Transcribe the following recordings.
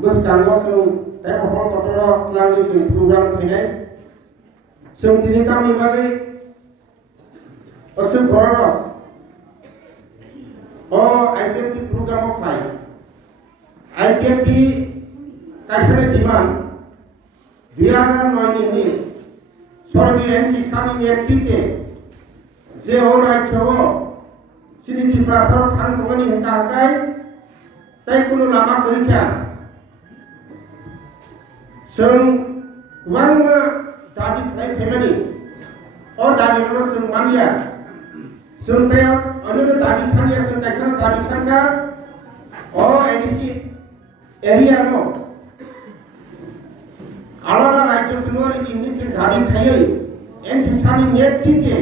bus kanggo sung teh hol kotoro langi sung program kene sung tini kami bagi sung kororo IPFT program of five IPFT kaisane diman 2009 ini sorgi NC sani netrite je orai chowo siniti prasar thang tongani hengkai tai kuno lama kerja sung wang tadi kai family tadi no sung mania sung taya anu tadi sania sung kaisana tadi sangka edc area no আলাদা রাজ্য সময়ের English গাড়ি খাইয়ে NC Sunny নেতৃত্বে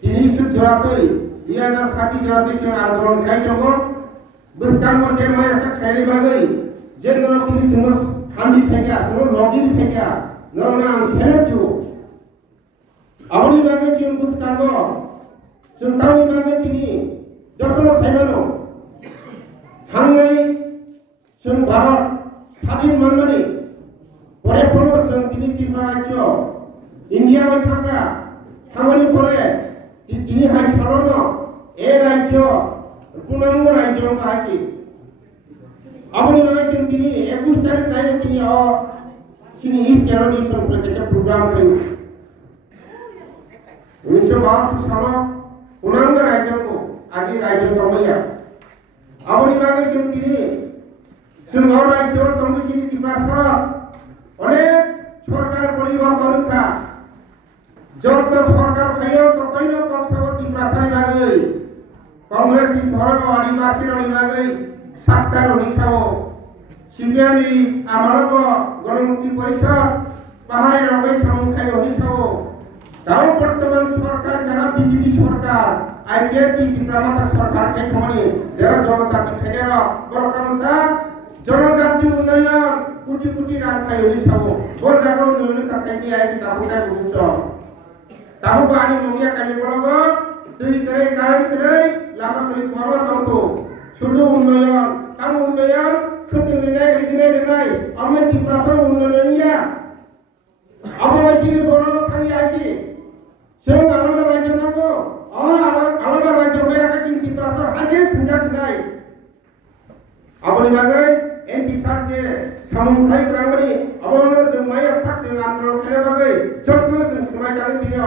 তিনি জোড়াতই 2007 জোড়াতে সে আন্দোলন খাই যখন বুঝতাম যে মায়াসা খাইলে বাগৈ যে দল তিনি সঙ্গ হান্দি ফেকা সঙ্গ লগিন ফেকা নরনা আং সেরটু আউনি বাগৈ চিং বুঝতাম সুনতাউনি বাগৈ তিনি যতন সাইমানো হাঙ্গাই সং ভারত স্বাধীন মানমানি পরে কোনো তিনি তিন রাজ্য ইন্ডিয়া থাকা থামানি পরে তিনি হাই সালন এ রাজ্য পূর্ণাঙ্গ রাজ্য আছে আপনি বলেছেন তিনি 21 তারিখ তাইলে তিনি ইস্ট টেরোরিজম প্রোটেকশন প্রোগ্রাম করেন 1972 সাল পূর্ণাঙ্গ রাজ্য আগে রাজ্য দমাইয়া আপনি বলেছেন তিনি সিংহ রাজ্য তমসিনী ত্রিপুরা অনেক সরকার পরিবর্তন কা যত সরকার খাইও ততই না কংসবতী প্রাসাদ বাগৈ কংগ্রেস ধর্ম আদিবাসী বাগৈ সাতটার নিশাও সিবিআই আমারব গণমুক্তি পরিষদ পাহাড়ের রবে সামুখাই নিশাও তাও বর্তমান সরকার যারা বিজেপি সরকার আইপিএফটি ত্রিপুরা সরকারকে খনি যারা জনজাতি খেলের বড়কামসা জনজাতি উন্নয়ন কোটি কোটি রাং খাই নিশাও ও জায়গা উন্নয়ন কাছে নিয়ে আইছি তাবুটা বুঝছ তাবু আনি মনিয়া কালি বলব দুই করে কারণ করে লাভ করে মারো তন্ত শুধু উন্নয়ন তাম উন্নয়ন ক্ষতি নিলে রিগিনে নাই আমি ত্রিপুরা উন্নয়ন নিয়া আবাসী বড় খালি আছি সে আলাদা রাজ্য নামো আলাদা রাজ্য হয়ে আছে ত্রিপুরা আগে পূজা নাই আপনি বাগে এনসি সাথে সামুখাই গ্রামনি আবরণ जों माया साक्षी आंदोलन खेले बागे जत्न जों समाय जानो दिने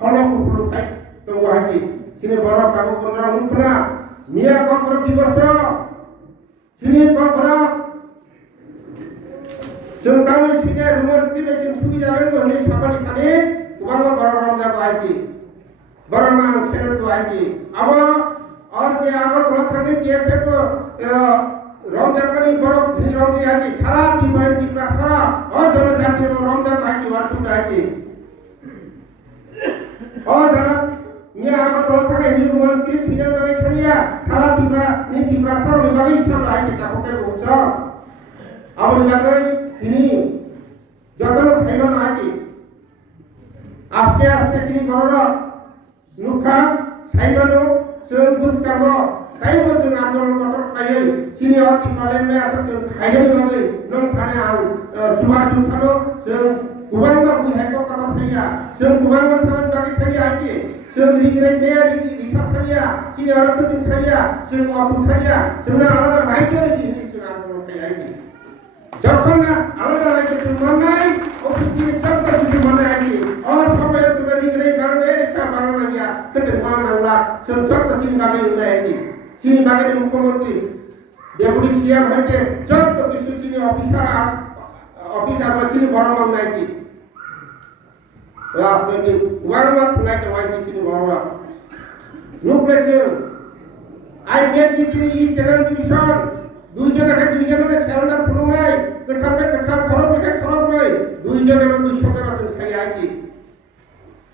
हलक खुलुखाय दंग हासि सिनि बर काबु पंद्रा मुखना मिया कपर दिवस सिनि कपर जों गावनि सिने रुमस्ति जों सुबिदा रोंनि साबानि खानि गोबां बर रंजा बायसि बरना खेल बायसि अब और जे आगो तला थांगे টিএসএফ রমজানকারী বড় ভিড় রমজি আছে সারা ত্রিপুরা সারা জনজাতির রমজান আছে ওয়াসুদ আছে যারা নিয়ে আগত থাকে নির্মলকে ফিরে বাগে ছাড়িয়া সারা ত্রিপুরা সারা বিভাগে সব আছে তাকে বলছ আমার বাগে তিনি যতন সাইমান আছে আস্তে আস্তে তিনি বড় নুখা সাইমানো जों बुसकांगो ताइबो जों आंदोलन कटर खायै सिनि अति पार्लियामेन्ट आसा जों खायनि बागै नों थाने आं जुमा जुसानो जों गोबां बुहायको कटर खाया जों गोबां सारान बागै थानि आसि जों रिगिनाय साया रिसा साया सिनि आरो खति साया जों अतु साया जोंना आलादा रायजो रिगिनि जों आंदोलन खाय आसि যখন আলাদা রাজ্য মানাই অফিসে চক্কর কিছু মানাই আছি সবাই তুমি রিগিনাই বাংলাদেশ রিসা বাংলা গিয়া কত মানালা সব চক্কর চিনি বাগে উলাই আছি চিনি বাগে মুখ্যমন্ত্রী ডেপুটি সিএম হইতে যত কিছু চিনি অফিস আদর চিনি বড় মানাইছি রাজনৈতিক ওয়ারমা থুনাইতে ওয়াইছি চিনি বড় নুকলেছে আইপিএফটি চিনি ইস্ট টেলিভিশন দুইজনের সেলদার ফুল নাই কোথাও খরচ নয় দুইজনের 200 টাকা খাই আছি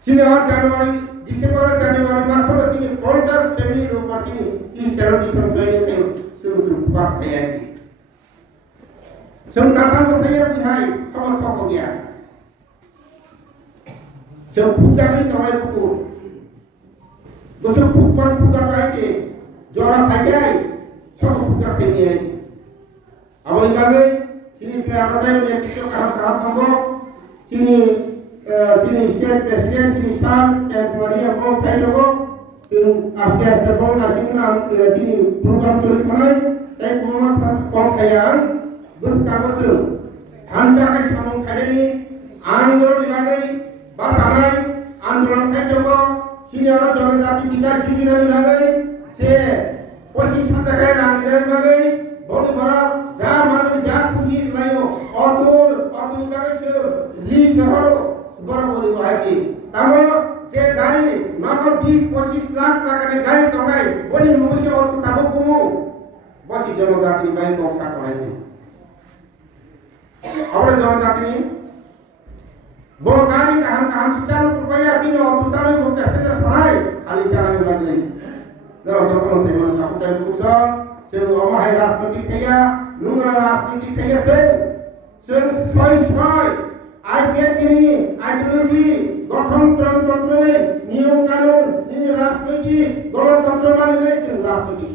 চিনি জানুয়ারি ডিসেম্বর জানুয়ারি মাস হলো চিনি 50 ফ্যামিলির উপর চিনি ইস্ট টেলিভিশন তৈরি করে শুরু পাস খাই আছি जों दाता मोसाया बिहाय खबर खबर गया जों फुजानि तवाय फुकु गोसो फुकमान फुका गायसे जरा फायगाय सब फुजा खेनि Abang ibagai sini saya kata yang kita kaham tunggu sini sini state president sini stan yang kemarin aku tanya sini aste pun sini sini program sulit mana tapi kemas kos kayaan bus kagus hancur ke samung kali ni आंदोलन इबागे बस आनाय आंदोलन खायदोंबो senior जनजाति बिकास योजना इबागे से 25 টাকায় রাঙ্গিদের ইবাগে বড় বড় যা মানে যা খুশি লাইও অত ইবাগে সে লি শহর বড় বড় আছে তামো যে গাড়ি নগদ 20-25 লাখ টাকার গাড়ি তোলাই বলি মুসে অত তাবো কুমু বসি জনজাতি বাই নকশা করাইছে আমরা জনজাতি Bolgari kaham secara upaya bini waktu salah bukan saja selai kali cara lagi. Dalam satu masa yang aku dan buksa, semua orang hai raspati kaya, nungra raspati kaya soy. Akhir kini ideologi, gotong-gotong, nium kanun, ini raspati, golong-gotong mana ni raspati.